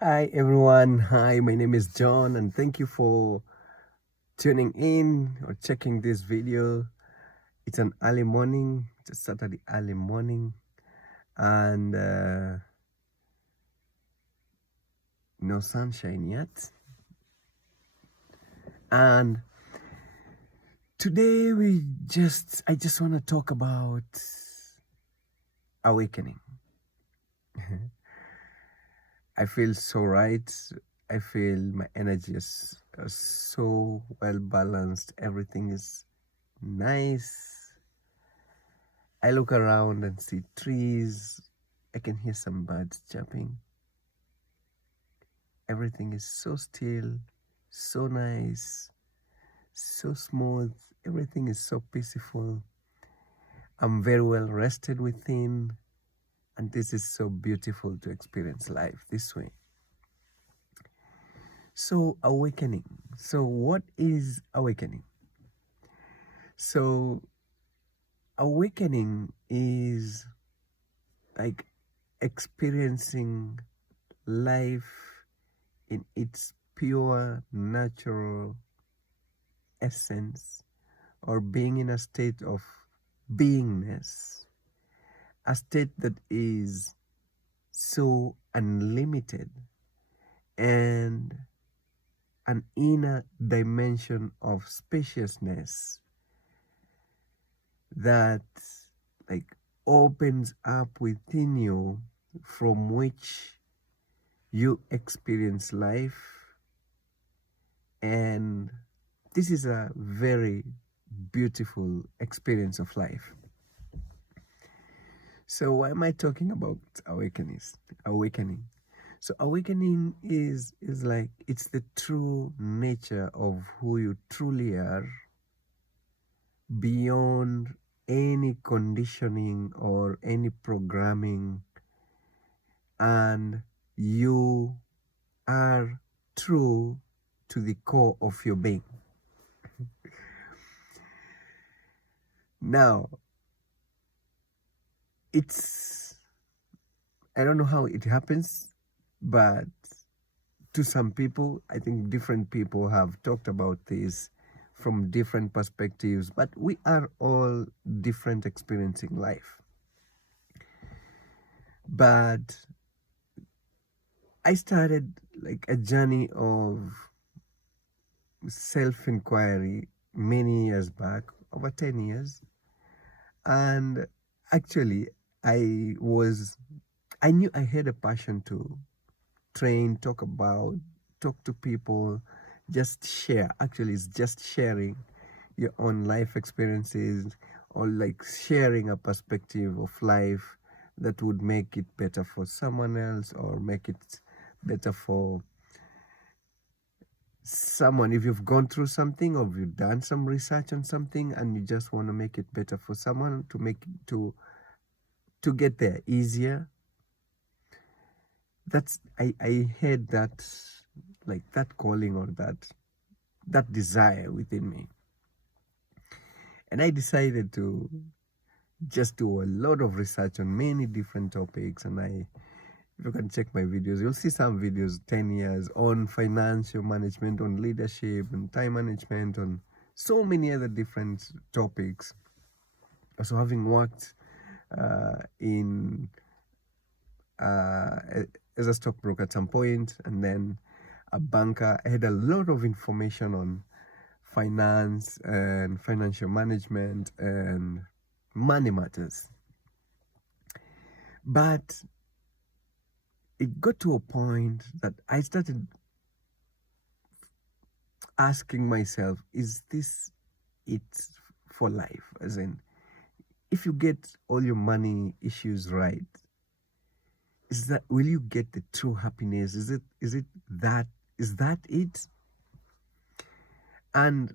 Hi everyone. Hi, my name is John, and thank you for tuning in or checking this video. It's an early morning, it's a Saturday early morning, and no sunshine yet. And today I just want to talk about awakening. I feel so right. I feel my energy is so well balanced. Everything is nice. I look around and see trees. I can hear some birds chirping. Everything is so still, so nice, so smooth. Everything is so peaceful. I'm very well rested within, and this is so beautiful to experience life this way. So, awakening. So, what is awakening? So, awakening is like experiencing life in its pure natural essence, or being in a state of beingness, a state that is so unlimited, and an inner dimension of spaciousness that like opens up within you, from which you experience life. And this is a very beautiful experience of life. So why am I talking about awakening? So awakening is like, it's the true nature of who you truly are, beyond any conditioning or any programming, and you are true to the core of your being. Now, it's, I don't know how it happens, but to some people, I think different people have talked about this from different perspectives, but we are all different experiencing life. But I started like a journey of self-inquiry many years back, over 10 years. And actually, I knew I had a passion to train, talk to people, just share. Actually, it's just sharing your own life experiences, or like sharing a perspective of life that would make it better for someone else, or make it better for someone. If you've gone through something, or you've done some research on something and you just want to make it better for someone, to get there easier. That's, I had that, like that calling, or that desire within me. And I decided to just do a lot of research on many different topics. And if you can check my videos, you'll see some videos 10 years on financial management, on leadership, and time management, on so many other different topics. Also, having worked in as a stockbroker at some point, and then a banker, I had a lot of information on finance and financial management and money matters. But it got to a point that I started asking myself, is this it for life? As in, if you get all your money issues right, will you get the true happiness? Is that it? And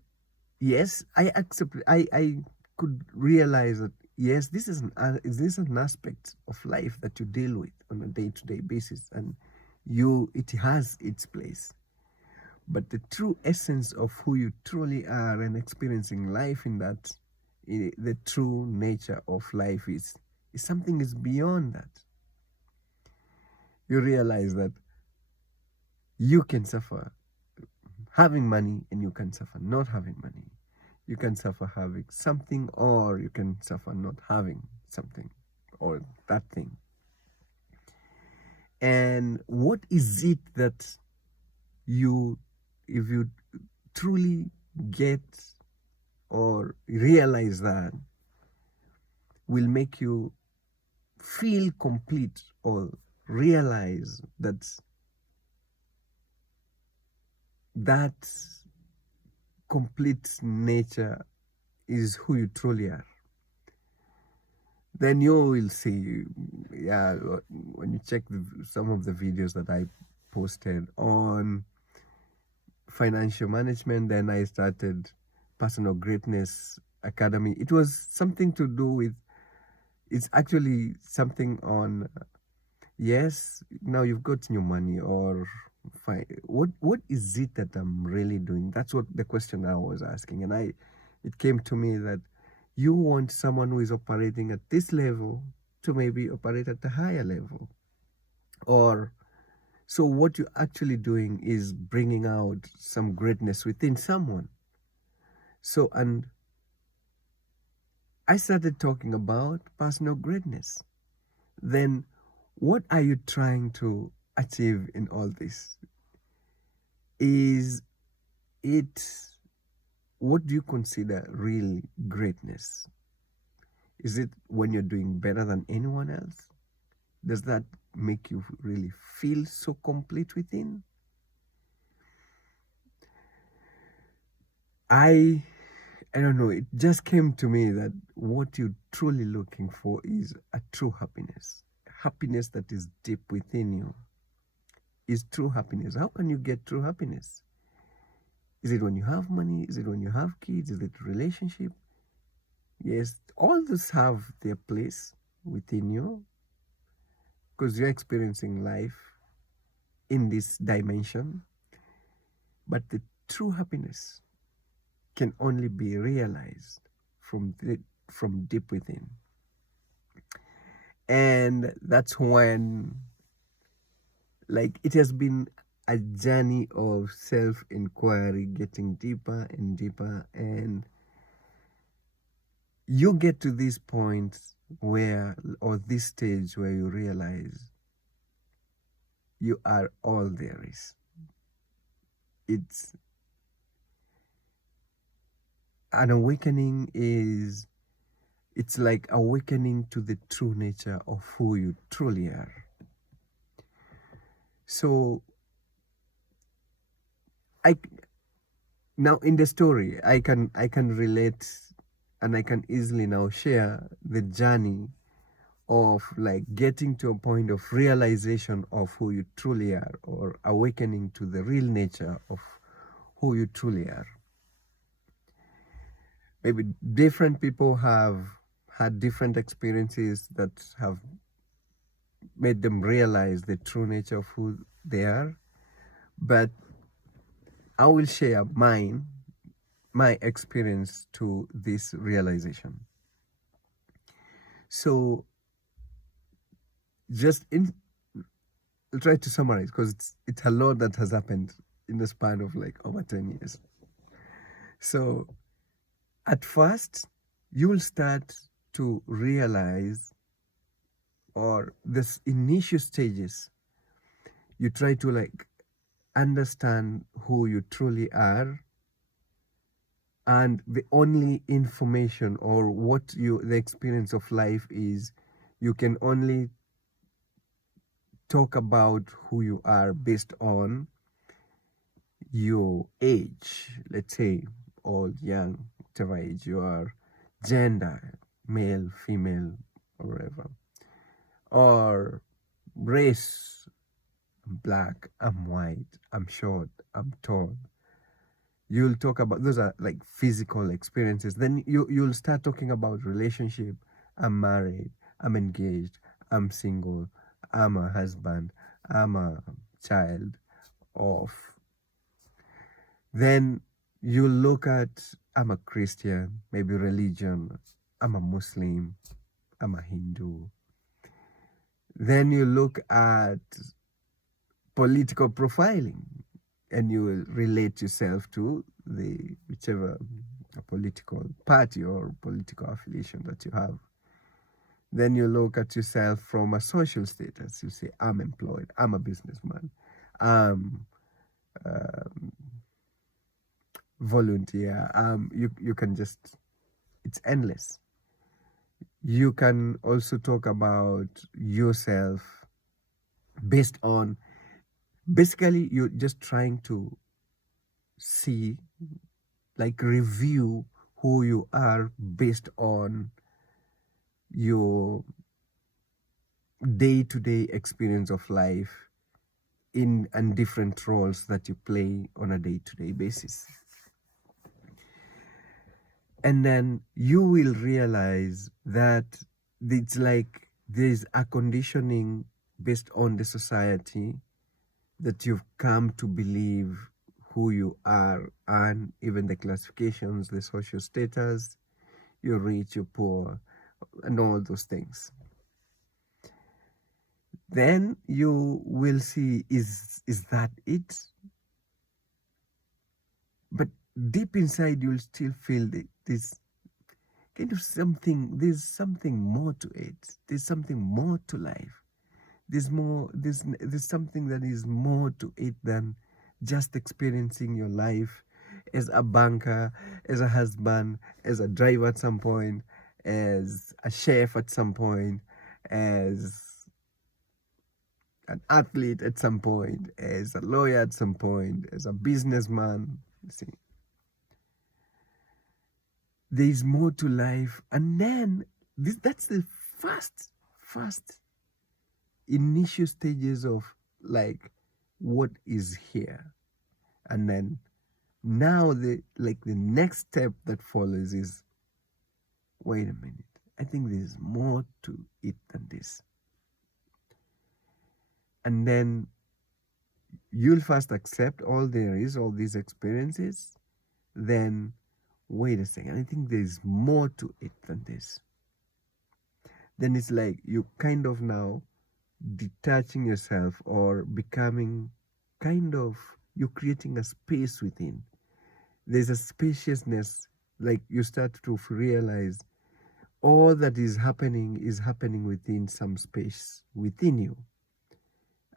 yes, I accept. I could realize that yes, this is an aspect of life that you deal with on a day-to-day basis, and it has its place. But the true essence of who you truly are and experiencing life in that, the true nature of life is something is beyond that. You realize that You can suffer having money, and you can suffer not having money. You can suffer having something, or you can suffer not having something or that thing. And what is it that you, if you truly get or realize that, will make you feel complete or realize that that complete nature is who you truly are? Then you will see, yeah, when you check some of the videos that I posted on financial management, then I started Personal Greatness Academy. It was something to do with, it's actually something on, yes, now you've got new money, or fine, what is it that I'm really doing? That's what the question I was asking. And it came to me that you want someone who is operating at this level to maybe operate at a higher level. Or so what you're actually doing is bringing out some greatness within someone. So, and I started talking about personal greatness. Then what are you trying to achieve in all this? Is it, what do you consider real greatness? Is it when you're doing better than anyone else? Does that make you really feel so complete within? I don't know, it just came to me that what you're truly looking for is a true happiness. Happiness that is deep within you is true happiness. How can you get true happiness? Is it when you have money? Is it when you have kids? Is it relationship? Yes, all those have their place within you because you're experiencing life in this dimension. But the true happiness can only be realized from deep within. And that's when, like, it has been a journey of self-inquiry, getting deeper and deeper, and you get to this point where, or this stage where you realize you are all there is. It's an awakening, is, it's like awakening to the true nature of who you truly are. So I, now in the story, I can relate, and I can easily now share the journey of like getting to a point of realization of who you truly are, or awakening to the real nature of who you truly are. Maybe different people have had different experiences that have made them realize the true nature of who they are, but I will share my experience to this realization. So just in, I'll try to summarize because it's a lot that has happened in the span of like over 10 years. So at first, you will start to realize, or this initial stages, you try to like understand who you truly are, and the only information or what the experience of life is, you can only talk about who you are based on your age, let's say old, young, whatever age you are, gender, male, female, or whatever, or race. I'm black, I'm white, I'm short, I'm tall. You'll talk about, those are like physical experiences. Then you'll start talking about relationship. I'm married, I'm engaged, I'm single, I'm a husband, I'm a child of. Then you look at, I'm a Christian, maybe religion, I'm a Muslim, I'm a Hindu. Then you look at political profiling, and you will relate yourself to the whichever political party or political affiliation that you have. Then you look at yourself from a social status. You say, I'm employed, I'm a businessman, I'm volunteer. You can just, it's endless. You can also talk about yourself based on, basically, you're just trying to see, like, review who you are based on your day-to-day experience of life in and different roles that you play on a day-to-day basis. And then you will realize that it's like there's a conditioning based on the society that you've come to believe who you are, and even the classifications, the social status, you're rich, you're poor, and all those things. Then you will see, is that it? But deep inside, you'll still feel this kind of something. There's something more to it. There's something more to life. There's more. There's something that is more to it than just experiencing your life as a banker, as a husband, as a driver at some point, as a chef at some point, as an athlete at some point, as a lawyer at some point, as a businessman. You see, there is more to life. And then that's the first initial stages of, like, what is here. And then now the next step that follows is, wait a minute, I think there's more to it than this. And then you'll first accept all there is, all these experiences. Then, wait a second, I think there's more to it than this. Then it's like you kind of now detaching yourself, or becoming kind of, you're creating a space within. There's a spaciousness, like you start to realize all that is happening within some space within you.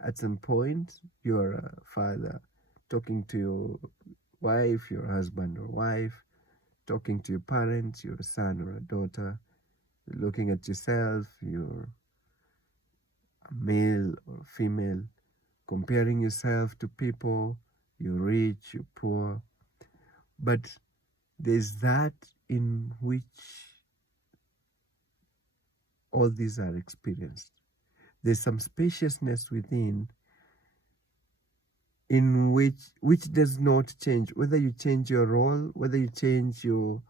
At some point, you're a father talking to your wife, your husband or wife, talking to your parents, you're a son or a daughter, looking at yourself, you're a male or female, comparing yourself to people, you're rich, you're poor. But there's that in which all these are experienced. There's some spaciousness within, in which does not change, whether you change your role, whether you change your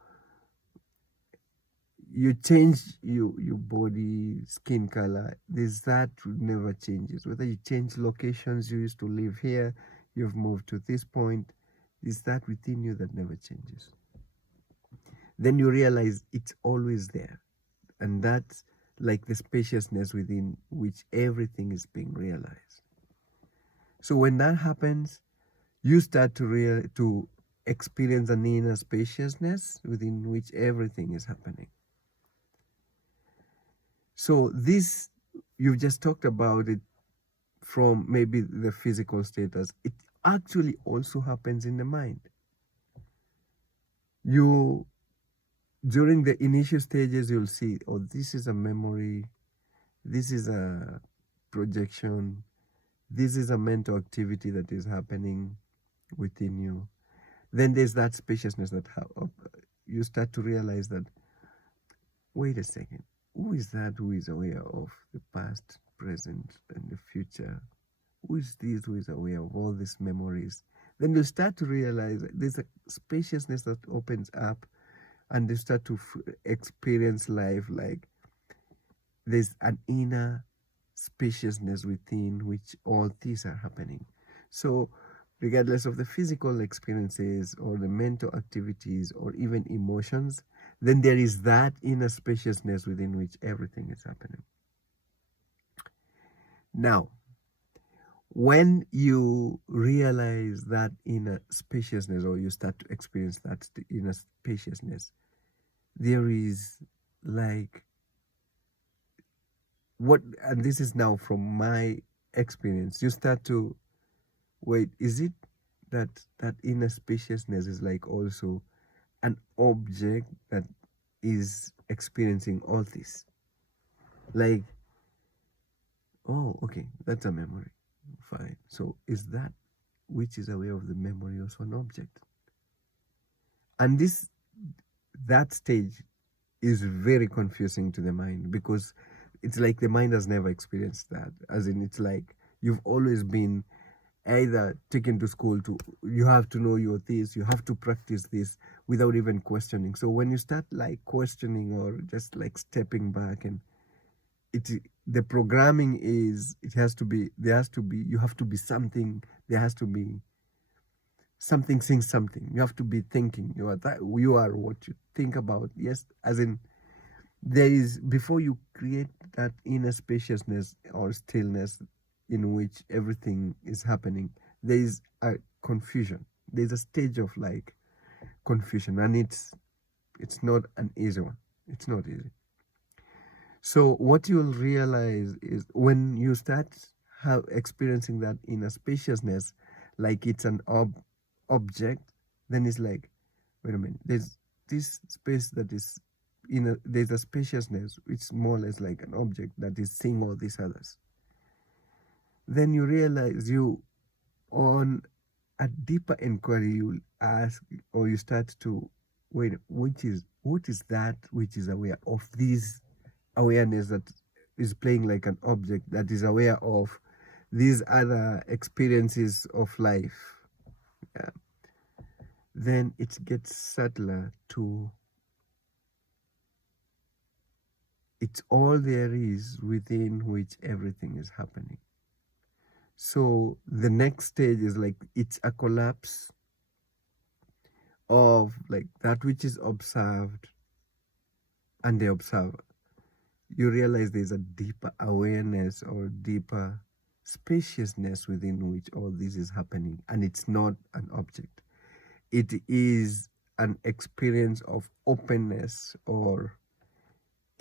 body, skin color. There's that never changes. Whether you change locations, you used to live here, you've moved to this point, is that within you that never changes. Then you realize it's always there, and that's like the spaciousness within which everything is being realized. So when that happens, you start to experience an inner spaciousness within which everything is happening. So this, you've just talked about it from maybe the physical status. It actually also happens in the mind. You, during the initial stages, you'll see, oh, this is a memory, this is a projection, this is a mental activity that is happening within you. Then there's that spaciousness that you start to realize that, wait a second, who is that who is aware of the past, present, and the future? Who is this who is aware of all these memories? Then you start to realize that there's a spaciousness that opens up, and you start to experience life like there's an inner spaciousness within which all these are happening. So regardless of the physical experiences or the mental activities or even emotions, then there is that inner spaciousness within which everything is happening. Now, When you realize that inner spaciousness, or you start to experience that inner spaciousness, there is like what, and this is now from my experience, you start to wait, is it that that inner spaciousness is like also an object that is experiencing all this? Like, oh, okay, that's a memory. Fine. So is that which is aware of the memory also an object? And this, that stage is very confusing to the mind, because it's like the mind has never experienced that. As in, it's like you've always been either taken to school to, you have to know your this, you have to practice this without even questioning. So when you start like questioning or just like stepping back, and it, the programming is, it has to be, there has to be, you have to be something, there has to be something saying something, you have to be thinking, you are that, you are what you think about. Yes, as in, there is, before you create that inner spaciousness or stillness in which everything is happening, there is a confusion, there's a stage of like confusion, and it's not an easy one, it's not easy. So what you'll realize is when you start experiencing that inner spaciousness, like it's an object, then it's like, wait a minute, there's this space that is, there's a spaciousness which more or less like an object that is seeing all these others. Then you realize, you, on a deeper inquiry, you ask, or you start to wait, which is, what is that which is aware of this awareness that is playing like an object, that is aware of these other experiences of life. Yeah. Then it gets subtler to, it's all there is within which everything is happening. So the next stage is like, it's a collapse of like that which is observed and the observer. You realize there's a deeper awareness or deeper spaciousness within which all this is happening, and it's not an object. It is an experience of openness or